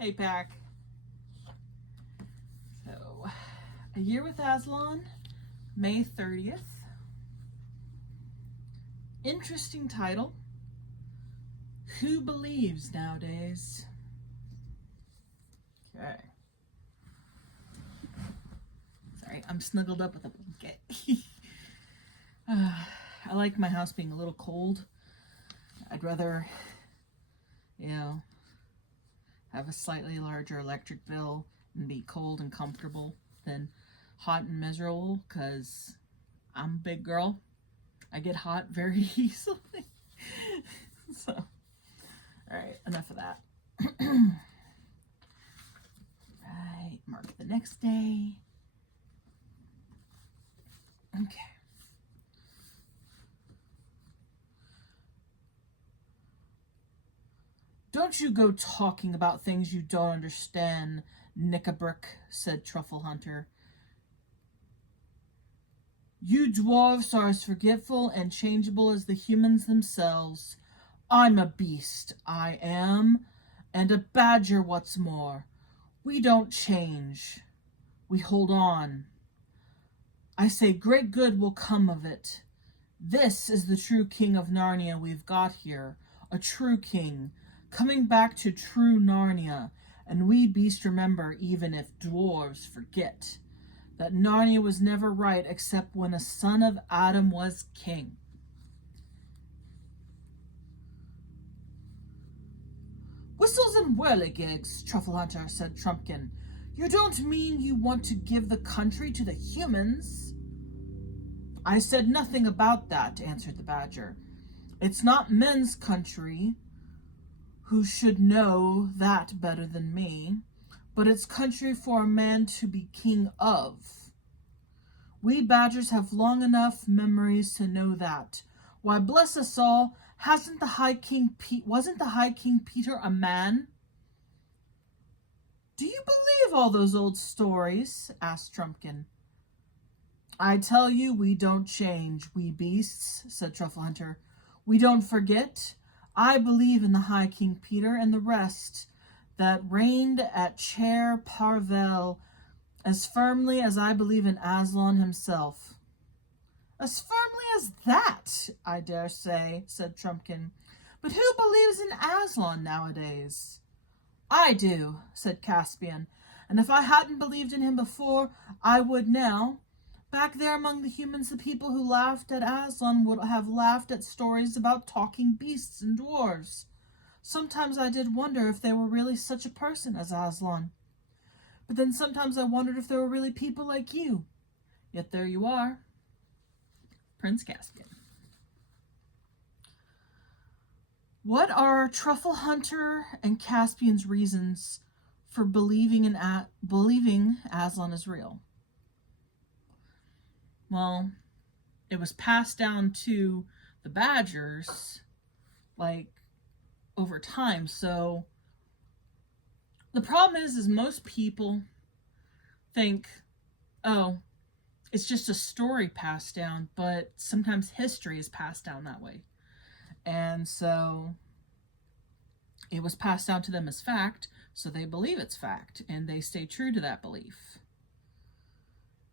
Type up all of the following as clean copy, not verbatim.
Hey, Pack. So, A Year with Aslan, May 30th. Interesting title. Who believes nowadays? Okay. Sorry, I'm snuggled up with a blanket. I like my house being a little cold. I'd rather, have a slightly larger electric bill and be cold and comfortable than hot and miserable, because I'm a big girl. I get hot very easily. So, alright, enough of that. Right, mark the next day. Okay. Don't you go talking about things you don't understand, Knickerbrick, said Truffle Hunter. You dwarves are as forgetful and changeable as the humans themselves. I'm a beast, I am, and a badger, what's more. We don't change. We hold on. I say great good will come of it. This is the true king of Narnia we've got here, a true king, coming back to true Narnia, and we beasts remember, even if dwarves forget, that Narnia was never right except when a son of Adam was king. Whistles and whirligigs, Truffle Hunter, said Trumpkin. You don't mean you want to give the country to the humans? I said nothing about that, answered the badger. It's not men's country, who should know that better than me, but it's country for a man to be king of. We badgers have long enough memories to know that. Why, bless us all, wasn't the High King Peter a man? Do you believe all those old stories? Asked Trumpkin. I tell you, we don't change, we beasts, said Truffle Hunter. We don't forget. I believe in the High King Peter and the rest that reigned at Chair Parvel as firmly as I believe in Aslan himself. As firmly as that, I dare say, said Trumpkin. But who believes in Aslan nowadays? I do, said Caspian, and if I hadn't believed in him before, I would now. Back there among the humans, the people who laughed at Aslan would have laughed at stories about talking beasts and dwarves. Sometimes I did wonder if there were really such a person as Aslan. But then sometimes I wondered if there were really people like you. Yet there you are. Prince Caspian. What are Truffle Hunter and Caspian's reasons for believing Aslan is real? Well, it was passed down to the badgers, over time. So the problem is most people think, oh, it's just a story passed down, but sometimes history is passed down that way. And so it was passed down to them as fact, so they believe it's fact, and they stay true to that belief.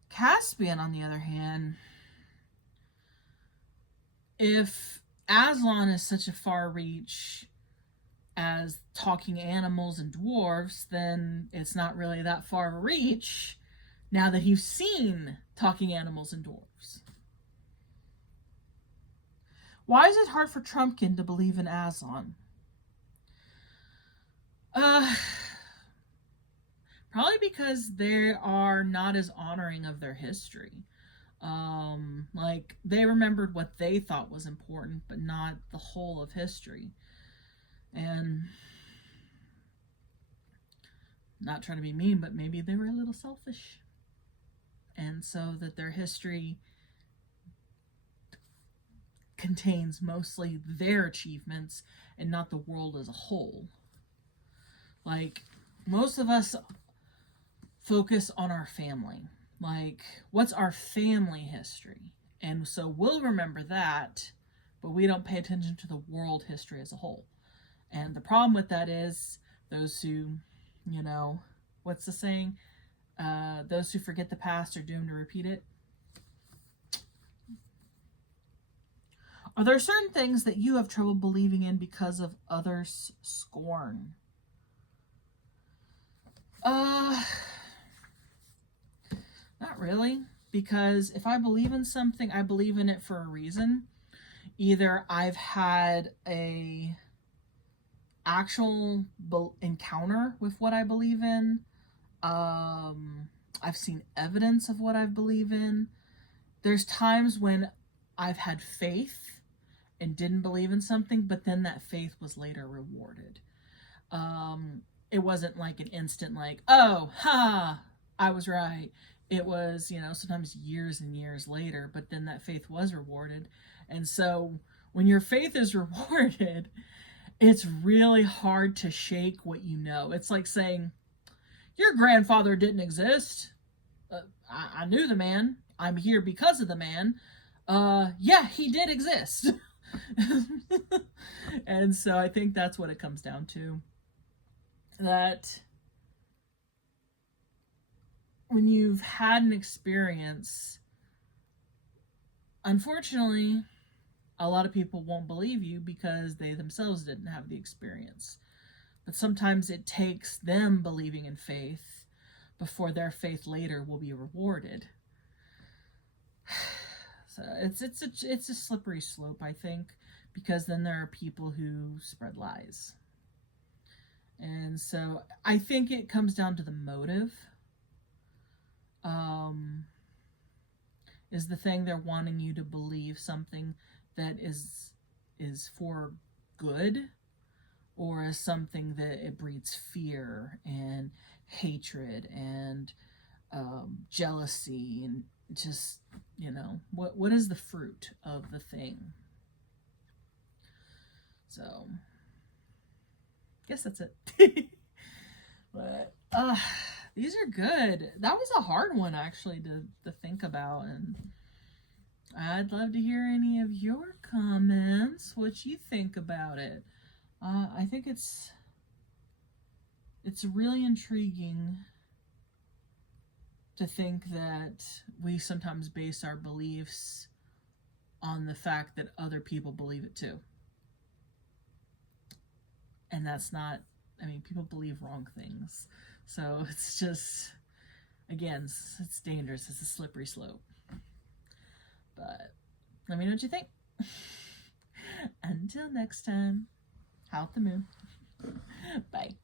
Caspian, on the other hand, if Aslan is such a far reach as talking animals and dwarves, then it's not really that far of a reach now that you've seen talking animals and dwarves. Why is it hard for Trumpkin to believe in Aslan? Probably because they are not as honoring of their history. They remembered what they thought was important, but not the whole of history. And not trying to be mean, but maybe they were a little selfish. And so that their history contains mostly their achievements and not the world as a whole. Most of us focus on our family. What's our family history? And so we'll remember that, but we don't pay attention to the world history as a whole. And the problem with that is those who You know, what's the saying? Those who forget the past are doomed to repeat it. Are there certain things that you have trouble believing in because of others' scorn? Not really. Because if I believe in something, I believe in it for a reason. Either I've had a actual encounter with what I believe in. I've seen evidence of what I believe in. There's times when I've had faith and didn't believe in something, but then that faith was later rewarded. It wasn't like an instant like, oh, ha, I was right. It was, you know, sometimes years and years later, but then that faith was rewarded. And so when your faith is rewarded, it's really hard to shake what you know. It's like saying, your grandfather didn't exist. I knew the man. I'm here because of the man. Yeah, he did exist. And so I think that's what it comes down to. That when you've had an experience, unfortunately, a lot of people won't believe you because they themselves didn't have the experience. But sometimes it takes them believing in faith before their faith later will be rewarded. So it's a slippery slope, I think, because then there are people who spread lies. And so I think it comes down to the motive. Is the thing they're wanting you to believe something that is for good, or is something that it breeds fear and hatred and jealousy, and just, you know, what is the fruit of the thing? So guess that's it. But these are good. That was a hard one, actually, to think about, and I'd love to hear any of your comments, what you think about it. I think it's really intriguing to think that we sometimes base our beliefs on the fact that other people believe it too. And that's not, I mean, people believe wrong things. So it's just, again, it's dangerous. It's a slippery slope. But let me know what you think. Until next time, howl at the moon. Bye.